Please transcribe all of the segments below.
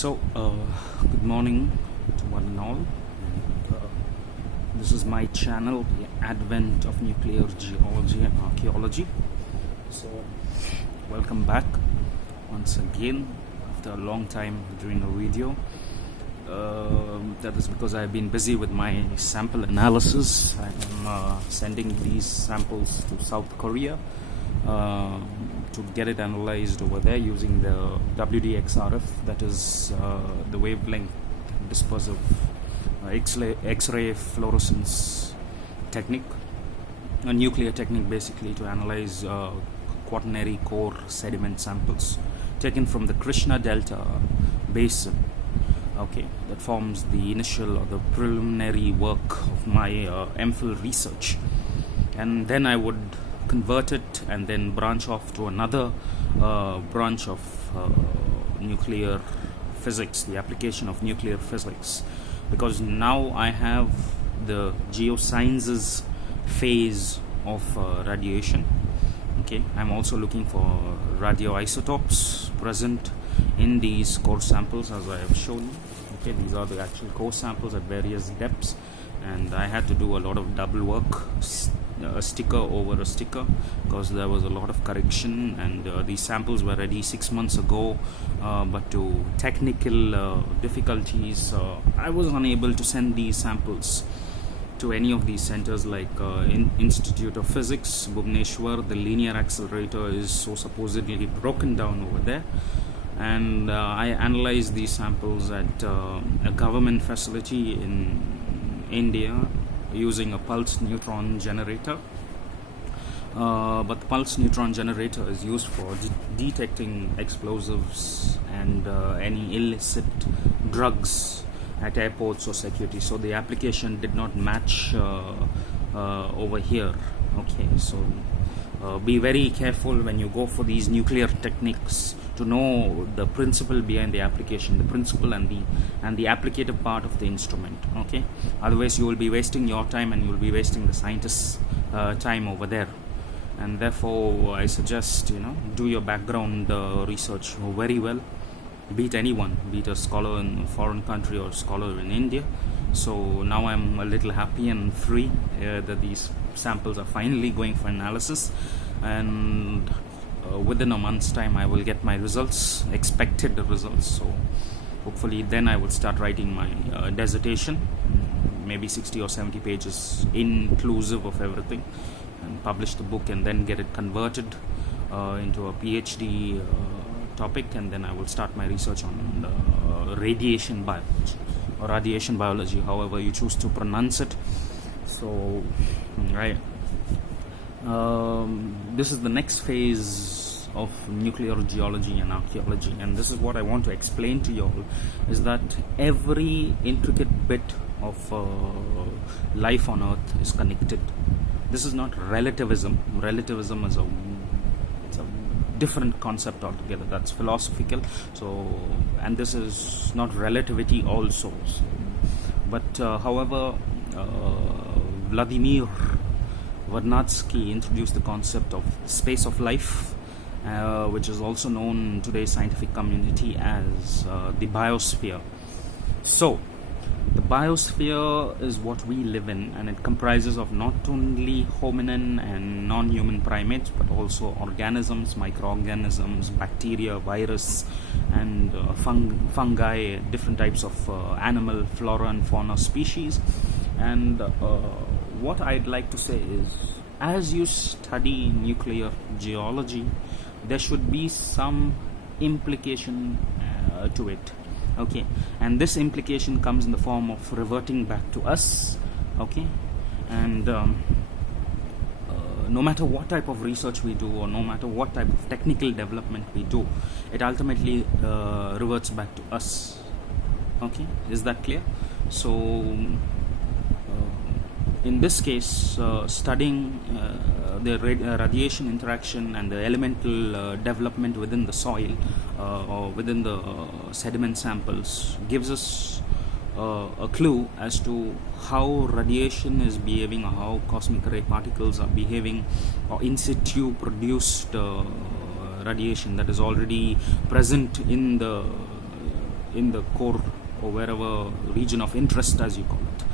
Good morning to one and all. This is my channel, the Advent of Nuclear Geology and Archaeology. So, welcome back once again after a long time doing a video. That is because I've been busy with my sample analysis. I'm sending these samples to South Korea to get it analyzed over there using the WDXRF, that is the wavelength dispersive X-ray fluorescence technique, a nuclear technique basically to analyze quaternary core sediment samples taken from the Krishna Delta basin. Okay, that forms the initial or the preliminary work of my MPhil research, and then I would convert it and then branch off to another branch of nuclear physics, the application of nuclear physics, because now I have the geosciences phase of radiation. Okay, I'm also looking for radioisotopes present in these core samples, as I have shown you. Okay, these are the actual core samples at various depths, and I had to do a lot of double work, a sticker over a sticker, because there was a lot of correction, and these samples were ready 6 months ago, but to technical difficulties, I was unable to send these samples to any of these centers like Institute of Physics, Bhubaneswar. The linear accelerator is so supposedly broken down over there, and I analyzed these samples at a government facility in India using a pulse neutron generator, but the pulse neutron generator is used for detecting explosives and any illicit drugs at airports or security, so the application did not match over here. Okay, so be very careful when you go for these nuclear techniques to know the principle behind the application, the principle and the applicative part of the instrument. Okay, otherwise you will be wasting your time and you will be wasting the scientists' time over there. And therefore I suggest, do your background research very well. Beat anyone, beat a scholar in a foreign country or a scholar in India. So now I'm a little happy and free that these samples are finally going for analysis, and within a month's time I will get my results, expected results. So hopefully then I will start writing my dissertation, maybe 60 or 70 pages inclusive of everything, and publish the book and then get it converted into a PhD topic, and then I will start my research on radiation biology or radiation biology, however you choose to pronounce it. So right, this is the next phase of nuclear geology and archaeology, and this is what I want to explain to you all, is that every intricate bit of life on earth is connected. This is not relativism. Relativism is a different concept altogether, that's philosophical. So, and this is not relativity also. So, but however, Vladimir Vernadsky introduced the concept of space of life, which is also known in today's scientific community as the biosphere. So the biosphere is what we live in, and it comprises of not only hominin and non-human primates, but also organisms, microorganisms, bacteria, virus, and fungi, different types of animal, flora and fauna species. And what I'd like to say is, as you study nuclear geology, there should be some implication to it. Okay, and this implication comes in the form of reverting back to us. Okay, and no matter what type of research we do, or no matter what type of technical development we do, it ultimately reverts back to us. Okay, is that clear? So in this case, studying the radiation interaction and the elemental development within the soil or within the sediment samples gives us a clue as to how radiation is behaving, or how cosmic ray particles are behaving, or in situ produced radiation that is already present in the in the core or wherever region of interest, as you call it,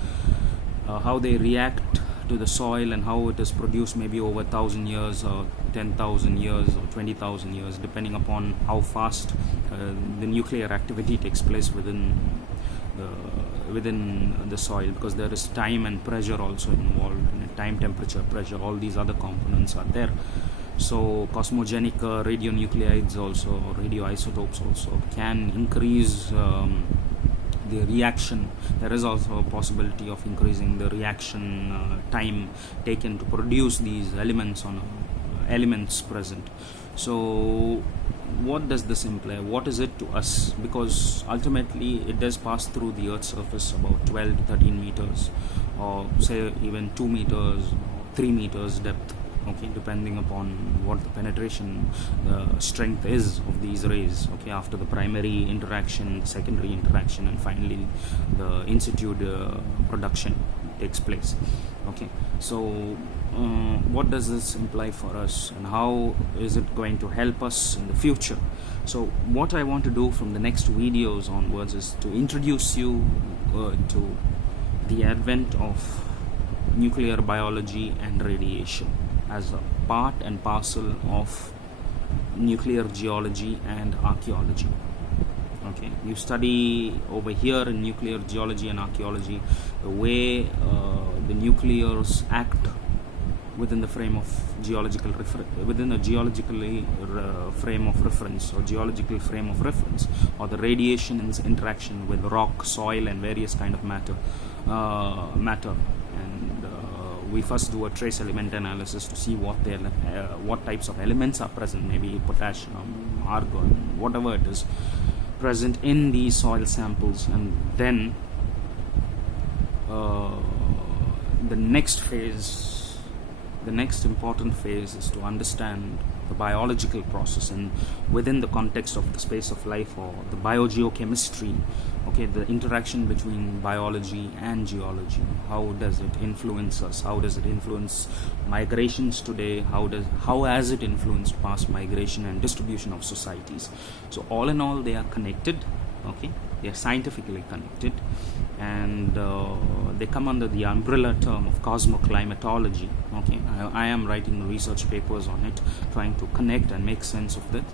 how they react to the soil and how it is produced maybe over 1,000 years or 10,000 years or 20,000 years, depending upon how fast the nuclear activity takes place within the soil, because there is time and pressure also involved, time, temperature, pressure, all these other components are there. So cosmogenic radionuclides also, radioisotopes also can increase the reaction. There is also a possibility of increasing the reaction time taken to produce these elements present. So what does this imply? What is it to us? Because ultimately it does pass through the Earth's surface about 12 to 13 meters, or say even 2 meters, 3 meters depth, okay, depending upon what the penetration strength is of these rays, okay, after the primary interaction, the secondary interaction, and finally the in situ production takes place. Okay, so what does this imply for us, and how is it going to help us in the future? So what I want to do from the next videos onwards is to introduce you to the advent of nuclear biology and radiation as a part and parcel of nuclear geology and archaeology. Okay, you study over here in nuclear geology and archaeology the way the nuclears act within the frame of geological within a geologically frame of reference, or geological frame of reference, or the radiation interaction with rock, soil, and various kind of matter. And we first do a trace element analysis to see what types of elements are present, maybe potassium, argon, whatever it is present in these soil samples. And then the next important phase is to understand the biological process, and within the context of the space of life, or the biogeochemistry, okay, the interaction between biology and geology. How does it influence us? How does it influence migrations today? How has it influenced past migration and distribution of societies? So all in all, they are connected. Okay, they are scientifically connected, and they come under the umbrella term of cosmoclimatology. Okay, I am writing research papers on it, trying to connect and make sense of that,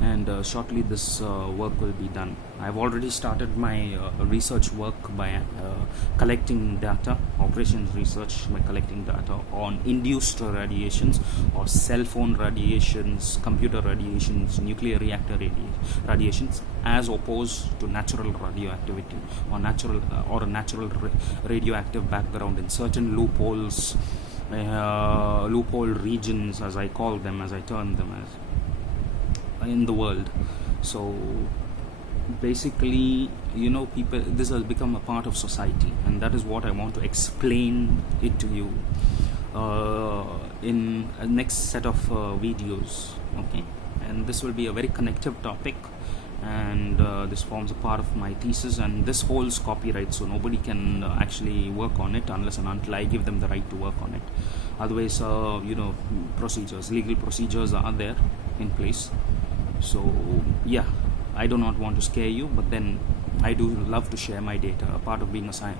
and shortly this work will be done. I've already started my research work by collecting data, operations research, by collecting data on induced radiations, or cell phone radiations, computer radiations, nuclear reactor radiations, as opposed to natural radioactivity, or a natural radioactive background in certain loopholes, loophole regions, as I call them, as I term them as, in the world. So basically, people, this has become a part of society, and that is what I want to explain it to you in a next set of videos. Okay, and this will be a very connective topic, and this forms a part of my thesis, and this holds copyright, so nobody can actually work on it unless and until I give them the right to work on it. Otherwise, legal procedures are there in place. So yeah, I do not want to scare you, but then I do love to share my data. A part of being a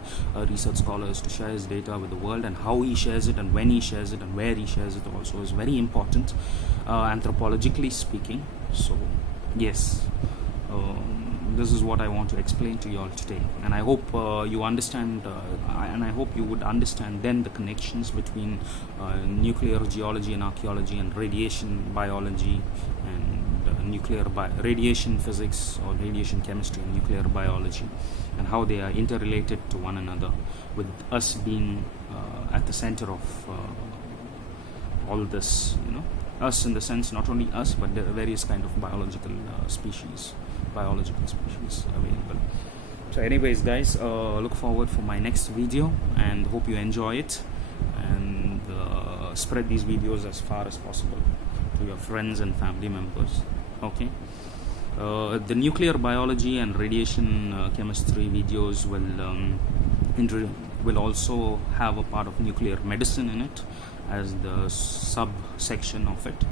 research scholar is to share his data with the world, and how he shares it, and when he shares it, and where he shares it also is very important, anthropologically speaking. So yes, this is what I want to explain to you all today, and I hope you understand, and I hope you would understand then the connections between nuclear geology and archaeology, and radiation biology, and radiation physics, or radiation chemistry and nuclear biology, and how they are interrelated to one another, with us being at the center of all this. Us in the sense, not only us, but there are various kind of biological species available. So anyways, guys, look forward for my next video, and hope you enjoy it, and spread these videos as far as possible to your friends and family members. Okay, the nuclear biology and radiation chemistry videos will also have a part of nuclear medicine in it as the subsection of it.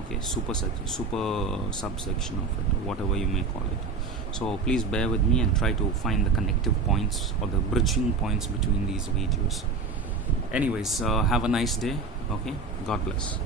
Okay, okay, super subsection of it, or whatever you may call it. So please bear with me and try to find the connective points or the bridging points between these videos. Anyways, have a nice day. Okay, God bless.